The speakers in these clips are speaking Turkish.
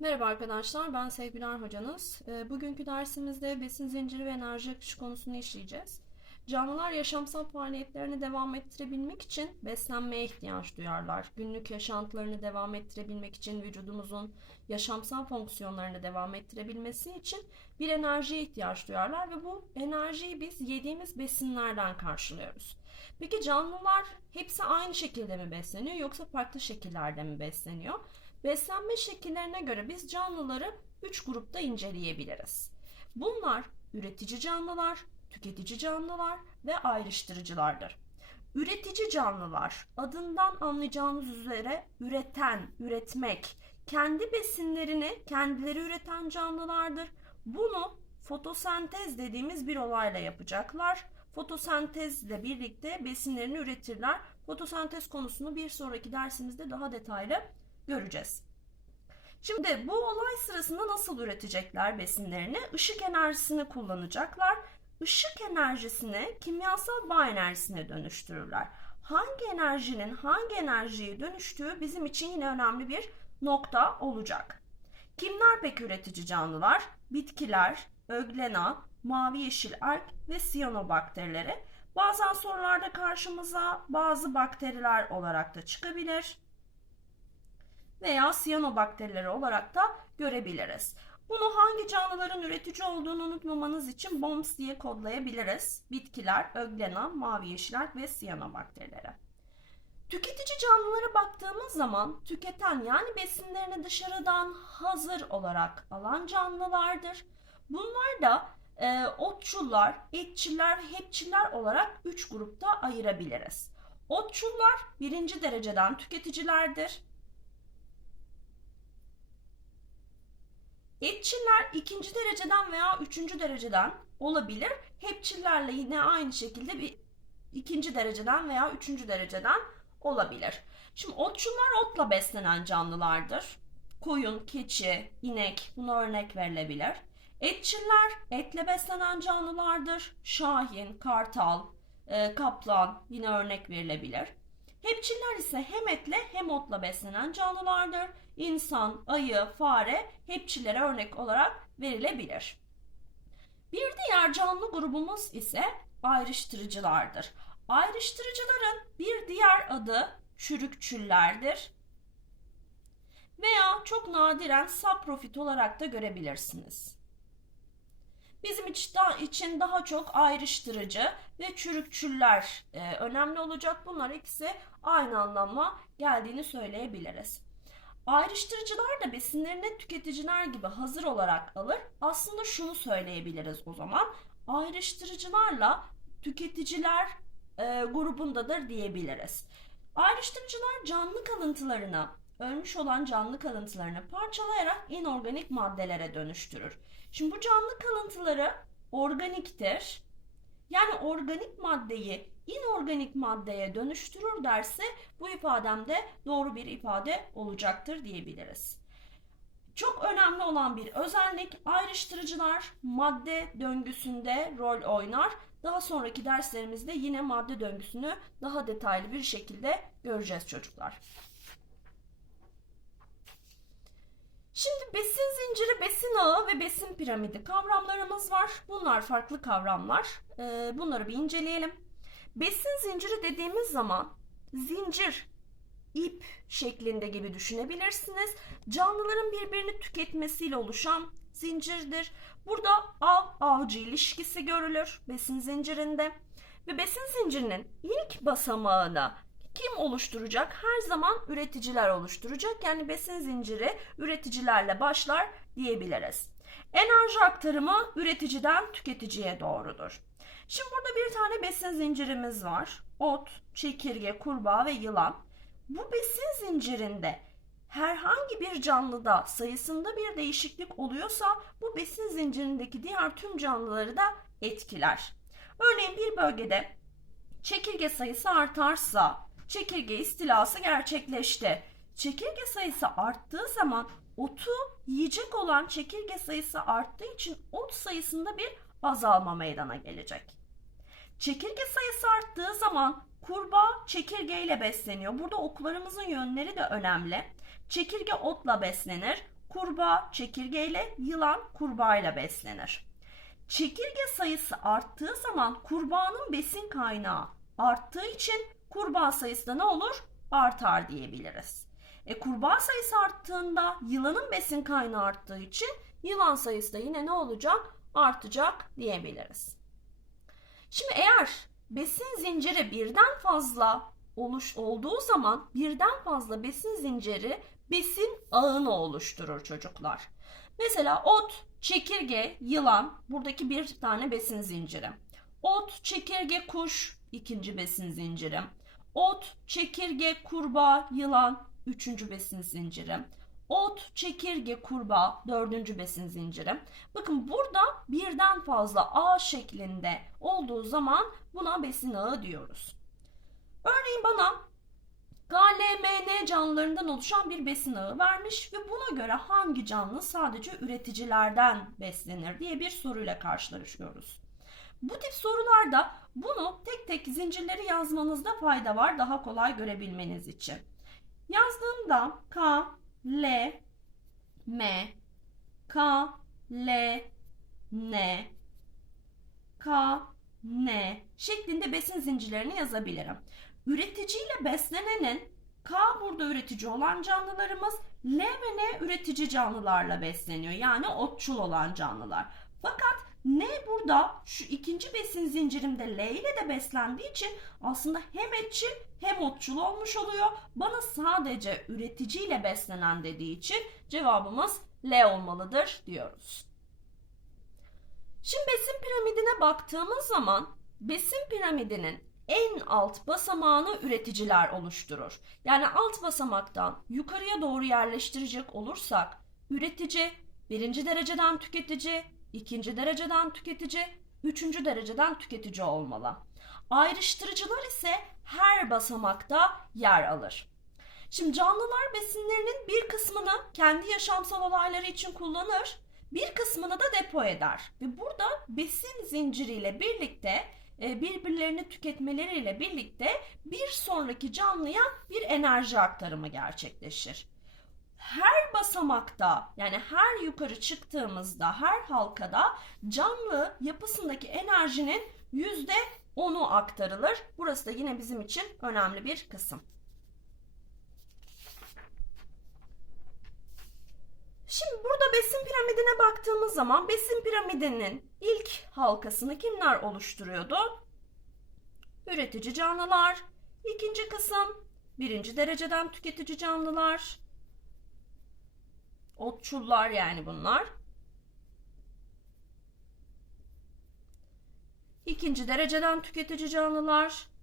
Merhaba arkadaşlar, ben Sevgiler hocanız. Ee, Bugünkü dersimizde besin zinciri ve enerji akışı konusunu işleyeceğiz. Canlılar yaşamsal faaliyetlerini devam ettirebilmek için beslenmeye ihtiyaç duyarlar. Günlük yaşantılarını devam ettirebilmek için vücudumuzun yaşamsal fonksiyonlarını devam ettirebilmesi için bir enerjiye ihtiyaç duyarlar ve bu enerjiyi biz yediğimiz besinlerden karşılıyoruz. Peki canlılar hepsi aynı şekilde mi besleniyor yoksa farklı şekillerde mi besleniyor? Beslenme şekillerine göre biz canlıları 3 grupta inceleyebiliriz. Bunlar üretici canlılar, tüketici canlılar ve ayrıştırıcılardır. Üretici canlılar adından anlayacağınız üzere üreten, üretmek, kendi besinlerini kendileri üreten canlılardır. Bunu fotosentez dediğimiz bir olayla yapacaklar. Fotosentezle birlikte besinlerini üretirler. Fotosentez konusunu bir sonraki dersimizde daha detaylı göreceğiz. Şimdi bu olay sırasında nasıl üretecekler besinlerini? Işık enerjisini kullanacaklar. Işık enerjisini kimyasal bağ enerjisine dönüştürürler. Hangi enerjinin hangi enerjiye dönüştüğü bizim için yine önemli bir nokta olacak. Kimler peki üretici canlılar? Bitkiler, öglena, mavi yeşil alg ve siyanobakterileri. Bazen sorularda karşımıza bazı bakteriler olarak da çıkabilir veya siyanobakterileri olarak da görebiliriz. Bunu hangi canlıların üretici olduğunu unutmamanız için BOMS diye kodlayabiliriz. Bitkiler, öglena, mavi yeşiller ve siyanobakterileri. Tüketici canlılara baktığımız zaman tüketen yani besinlerini dışarıdan hazır olarak alan canlılardır. Bunlar da e, otçullar, etçiller ve hepçiller olarak üç grupta ayırabiliriz. Otçullar birinci dereceden tüketicilerdir. Etçiller ikinci dereceden veya üçüncü dereceden olabilir. Hepçillerle yine aynı şekilde bir ikinci dereceden veya üçüncü dereceden olabilir. Şimdi otçullar otla beslenen canlılardır. Koyun, keçi, inek buna örnek verilebilir. Etçiller etle beslenen canlılardır. Şahin, kartal, e, kaplan yine örnek verilebilir. Hepçiller ise hem etle hem otla beslenen canlılardır. İnsan, ayı, fare hepçilere örnek olarak verilebilir. Bir diğer canlı grubumuz ise ayrıştırıcılardır. Ayrıştırıcıların bir diğer adı çürükçüllerdir. Veya çok nadiren saprofit olarak da görebilirsiniz. Bizim için daha çok ayrıştırıcı ve çürükçüller e, önemli olacak. Bunlar ikisi aynı anlama geldiğini söyleyebiliriz. Ayrıştırıcılar da besinlerini tüketiciler gibi hazır olarak alır. Aslında şunu söyleyebiliriz o zaman. Ayrıştırıcılarla tüketiciler e, grubundadır diyebiliriz. Ayrıştırıcılar canlı kalıntılarını, ölmüş olan canlı kalıntılarını parçalayarak inorganik maddelere dönüştürür. Şimdi bu canlı kalıntıları organiktir. Yani organik maddeyi inorganik maddeye dönüştürür derse bu ifademde doğru bir ifade olacaktır diyebiliriz. Çok önemli olan bir özellik ayrıştırıcılar madde döngüsünde rol oynar. Daha sonraki derslerimizde yine madde döngüsünü daha detaylı bir şekilde göreceğiz çocuklar. Şimdi besin zinciri, besin ağı ve besin piramidi kavramlarımız var. Bunlar farklı kavramlar. Ee, bunları bir inceleyelim. Besin zinciri dediğimiz zaman zincir, ip şeklinde gibi düşünebilirsiniz. Canlıların birbirini tüketmesiyle oluşan zincirdir. Burada av avcı ilişkisi görülür besin zincirinde. Ve besin zincirinin ilk basamağını kim oluşturacak? Her zaman üreticiler oluşturacak. Yani besin zinciri üreticilerle başlar diyebiliriz. Enerji aktarımı üreticiden tüketiciye doğrudur. Şimdi burada bir tane besin zincirimiz var. Ot, çekirge, kurbağa ve yılan. Bu besin zincirinde herhangi bir canlıda sayısında bir değişiklik oluyorsa bu besin zincirindeki diğer tüm canlıları da etkiler. Örneğin bir bölgede çekirge sayısı artarsa çekirge istilası gerçekleşti. Çekirge sayısı arttığı zaman otu yiyecek olan çekirge sayısı arttığı için ot sayısında bir azalma meydana gelecek. Çekirge sayısı arttığı zaman kurbağa çekirge ile besleniyor. Burada oklarımızın yönleri de önemli. Çekirge otla beslenir. kurbağa çekirgeyle, yılan kurbağayla beslenir. Çekirge sayısı arttığı zaman kurbağanın besin kaynağı arttığı için kurbağa sayısı da ne olur? Artar diyebiliriz. E, kurbağa sayısı arttığında yılanın besin kaynağı arttığı için yılan sayısı da yine ne olacak? Artacak diyebiliriz. Şimdi eğer besin zinciri birden fazla oluş olduğu zaman birden fazla besin zinciri besin ağını oluşturur çocuklar. Mesela ot, çekirge, yılan buradaki bir tane besin zinciri. Ot, çekirge, kuş ikinci besin zinciri. Ot, çekirge, kurbağa, yılan üçüncü besin zinciri. Ot, çekirge, kurbağa dördüncü besin zinciri. Bakın burada birden fazla ağ şeklinde olduğu zaman buna besin ağı diyoruz. Örneğin bana KLMN canlılarından oluşan bir besin ağı vermiş ve buna göre hangi canlı sadece üreticilerden beslenir diye bir soruyla karşılaşıyoruz. Bu tip sorularda bunu tek tek zincirleri yazmanızda fayda var daha kolay görebilmeniz için. Yazdığımda K, L, M, K, L, N, K, N şeklinde besin zincirlerini yazabilirim. Üreticiyle beslenenin K burada üretici olan canlılarımız, L ve N üretici canlılarla besleniyor. Yani otçul olan canlılar. Fakat N burada şu ikinci besin zincirimde L ile de beslendiği için aslında hem etçil hem otçul olmuş oluyor. Bana sadece üreticiyle beslenen dediği için cevabımız L olmalıdır diyoruz. Şimdi besin piramidine baktığımız zaman besin piramidinin en alt basamağını üreticiler oluşturur. Yani alt basamaktan yukarıya doğru yerleştirecek olursak üretici birinci dereceden tüketici, ikinci dereceden tüketici, üçüncü dereceden tüketici olmalı. Ayrıştırıcılar ise her basamakta yer alır. Şimdi canlılar besinlerinin bir kısmını kendi yaşamsal olayları için kullanır, bir kısmını da depo eder. Ve burada besin zinciriyle birlikte e, birbirlerini tüketmeleriyle birlikte bir sonraki canlıya bir enerji aktarımı gerçekleşir. Her basamakta yani her yukarı çıktığımızda her halkada canlı yapısındaki enerjinin yüzde onu aktarılır. Burası da yine bizim için önemli bir kısım. Şimdi burada besin piramidine baktığımız zaman besin piramidinin ilk halkasını kimler oluşturuyordu? Üretici canlılar. İkinci kısım birinci dereceden tüketici canlılar. Otçullar yani bunlar. İkinci dereceden tüketici canlılar.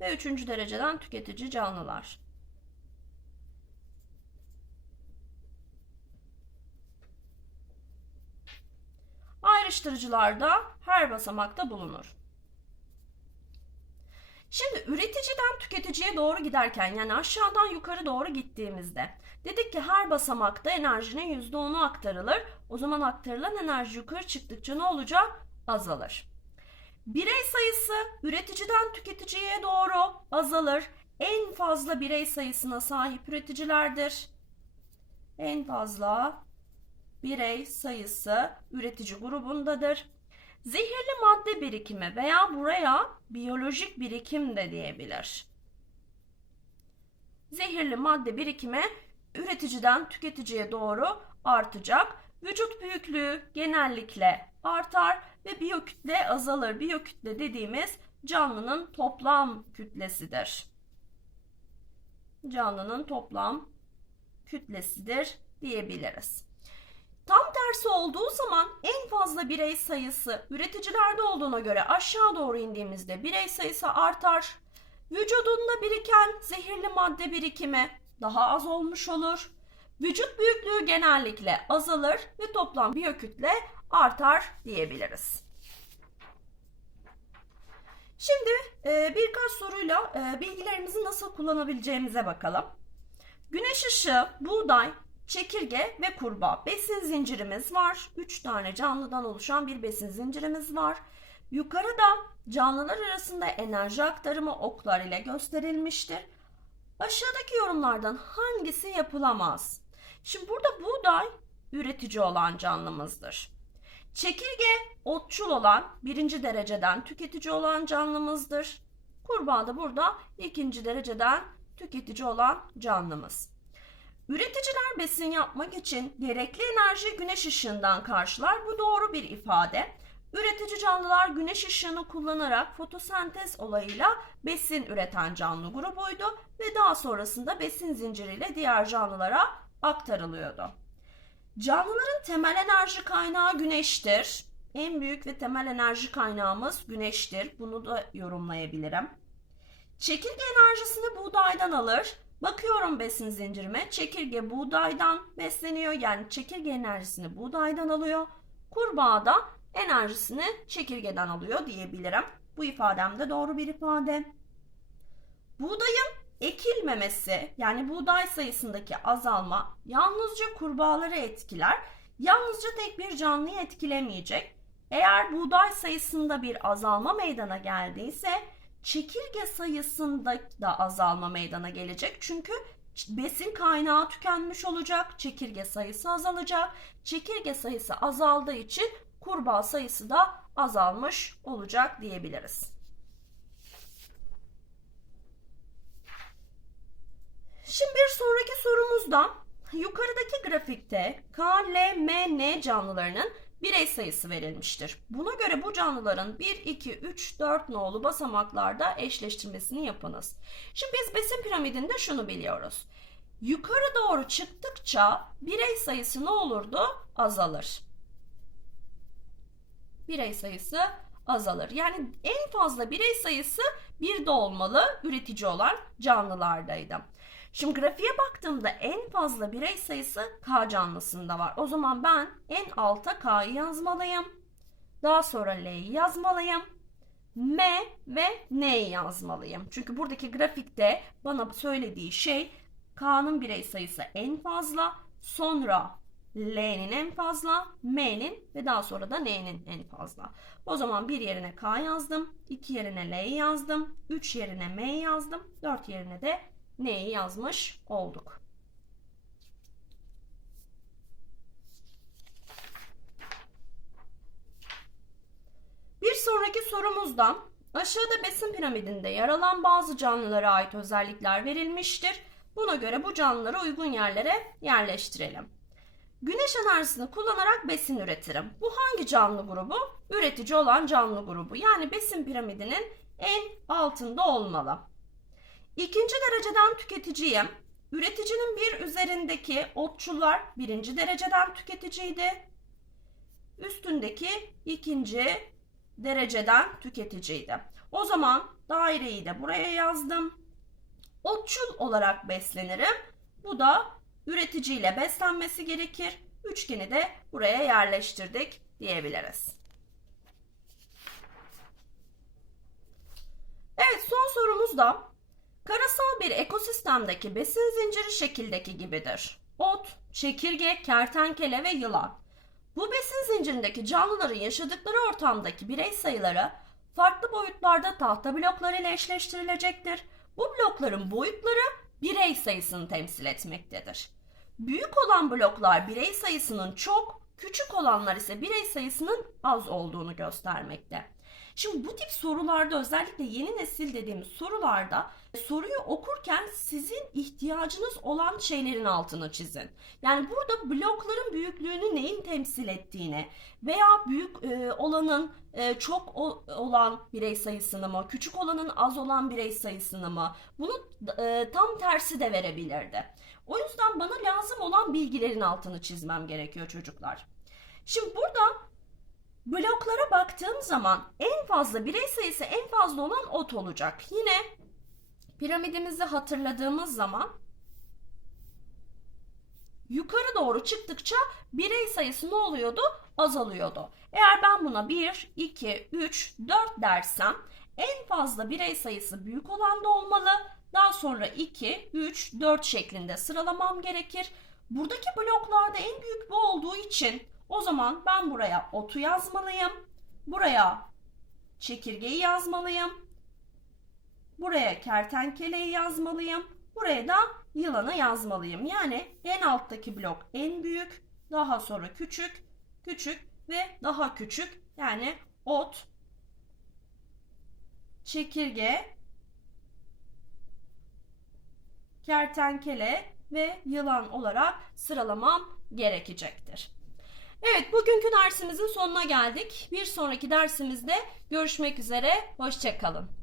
ve üçüncü dereceden tüketici canlılar. Ayrıştırıcılar da her basamakta bulunur. Şimdi üreticiden tüketiciye doğru giderken yani aşağıdan yukarı doğru gittiğimizde dedik ki her basamakta enerjinin %10'u aktarılır. O zaman aktarılan enerji yukarı çıktıkça ne olacak? Azalır. Birey sayısı üreticiden tüketiciye doğru azalır. En fazla birey sayısına sahip üreticilerdir. En fazla birey sayısı üretici grubundadır. Zehirli madde birikimi veya buraya biyolojik birikim de diyebilir. Zehirli madde birikimi üreticiden tüketiciye doğru artacak. Vücut büyüklüğü genellikle artar ve biyokütle azalır. Biyokütle dediğimiz canlının toplam kütlesidir. Canlının toplam kütlesidir diyebiliriz. Tam tersi olduğu zaman en fazla birey sayısı üreticilerde olduğuna göre aşağı doğru indiğimizde birey sayısı artar. Vücudunda biriken zehirli madde birikimi daha az olmuş olur. Vücut büyüklüğü genellikle azalır ve toplam biyokütle artar diyebiliriz. Şimdi e, birkaç soruyla e, bilgilerimizi nasıl kullanabileceğimize bakalım. Güneş ışığı, buğday, çekirge ve kurbağa. Besin zincirimiz var. 3 tane canlıdan oluşan bir besin zincirimiz var. Yukarıda canlılar arasında enerji aktarımı oklar ile gösterilmiştir. Aşağıdaki yorumlardan hangisi yapılamaz? Şimdi burada buğday üretici olan canlımızdır. Çekirge otçul olan birinci dereceden tüketici olan canlımızdır. Kurbağa da burada ikinci dereceden tüketici olan canlımız. Üreticiler besin yapmak için gerekli enerji güneş ışığından karşılar. Bu doğru bir ifade. Üretici canlılar güneş ışığını kullanarak fotosentez olayıyla besin üreten canlı grubuydu ve daha sonrasında besin zinciriyle diğer canlılara aktarılıyordu. Canlıların temel enerji kaynağı güneştir. En büyük ve temel enerji kaynağımız güneştir. Bunu da yorumlayabilirim. Çekirge enerjisini buğdaydan alır. Bakıyorum besin zincirime. Çekirge buğdaydan besleniyor. Yani çekirge enerjisini buğdaydan alıyor. Kurbağa da enerjisini çekirgeden alıyor diyebilirim. Bu ifadem de doğru bir ifade. Buğdayın ekilmemesi yani buğday sayısındaki azalma yalnızca kurbağaları etkiler. Yalnızca tek bir canlıyı etkilemeyecek. Eğer buğday sayısında bir azalma meydana geldiyse çekirge sayısında da azalma meydana gelecek. Çünkü besin kaynağı tükenmiş olacak, çekirge sayısı azalacak. Çekirge sayısı azaldığı için kurbağa sayısı da azalmış olacak diyebiliriz. Şimdi bir sonraki sorumuzda yukarıdaki grafikte K, L, M, N canlılarının birey sayısı verilmiştir. Buna göre bu canlıların 1, 2, 3, 4 nolu basamaklarda eşleştirmesini yapınız. Şimdi biz besin piramidinde şunu biliyoruz. Yukarı doğru çıktıkça birey sayısı ne olurdu? Azalır. Birey sayısı azalır. Yani en fazla birey sayısı bir de olmalı üretici olan canlılardaydı. Şimdi grafiğe baktığımda en fazla birey sayısı K canlısında var. O zaman ben en alta K'yı yazmalıyım. Daha sonra L'yi yazmalıyım. M ve N'yi yazmalıyım. Çünkü buradaki grafikte bana söylediği şey K'nın birey sayısı en fazla, sonra L'nin en fazla, M'nin ve daha sonra da N'nin en fazla. O zaman bir yerine K yazdım, iki yerine L'yi yazdım, üç yerine M yazdım, dört yerine de N'yi yazmış olduk. Bir sonraki sorumuzda aşağıda besin piramidinde yer alan bazı canlılara ait özellikler verilmiştir. Buna göre bu canlıları uygun yerlere yerleştirelim. Güneş enerjisini kullanarak besin üretirim. Bu hangi canlı grubu? Üretici olan canlı grubu. Yani besin piramidinin en altında olmalı. İkinci dereceden tüketiciyim. Üreticinin bir üzerindeki otçular birinci dereceden tüketiciydi. Üstündeki ikinci dereceden tüketiciydi. O zaman daireyi de buraya yazdım. Otçul olarak beslenirim. Bu da üreticiyle beslenmesi gerekir. Üçgeni de buraya yerleştirdik diyebiliriz. Evet son sorumuz da karasal bir ekosistemdeki besin zinciri şekildeki gibidir. Ot, çekirge, kertenkele ve yılan. Bu besin zincirindeki canlıların yaşadıkları ortamdaki birey sayıları farklı boyutlarda tahta bloklarıyla eşleştirilecektir. Bu blokların boyutları birey sayısını temsil etmektedir. Büyük olan bloklar birey sayısının çok, küçük olanlar ise birey sayısının az olduğunu göstermekte. Şimdi bu tip sorularda özellikle yeni nesil dediğimiz sorularda soruyu okurken sizin ihtiyacınız olan şeylerin altını çizin. Yani burada blokların büyüklüğünü neyin temsil ettiğini veya büyük e, olanın e, çok o, olan birey sayısını mı, küçük olanın az olan birey sayısını mı bunu e, tam tersi de verebilirdi. O yüzden bana lazım olan bilgilerin altını çizmem gerekiyor çocuklar. Şimdi burada bloklara baktığım zaman en fazla birey sayısı en fazla olan ot olacak. Yine piramidimizi hatırladığımız zaman yukarı doğru çıktıkça birey sayısı ne oluyordu? Azalıyordu. Eğer ben buna 1, 2, 3, 4 dersem en fazla birey sayısı büyük olan da olmalı. Daha sonra 2, 3, 4 şeklinde sıralamam gerekir. Buradaki bloklarda en büyük bu olduğu için o zaman ben buraya otu yazmalıyım. Buraya çekirgeyi yazmalıyım. Buraya kertenkeleyi yazmalıyım. Buraya da yılanı yazmalıyım. Yani en alttaki blok en büyük, daha sonra küçük, küçük ve daha küçük. Yani ot, çekirge, kertenkele ve yılan olarak sıralamam gerekecektir. Evet, bugünkü dersimizin sonuna geldik. Bir sonraki dersimizde görüşmek üzere. Hoşçakalın.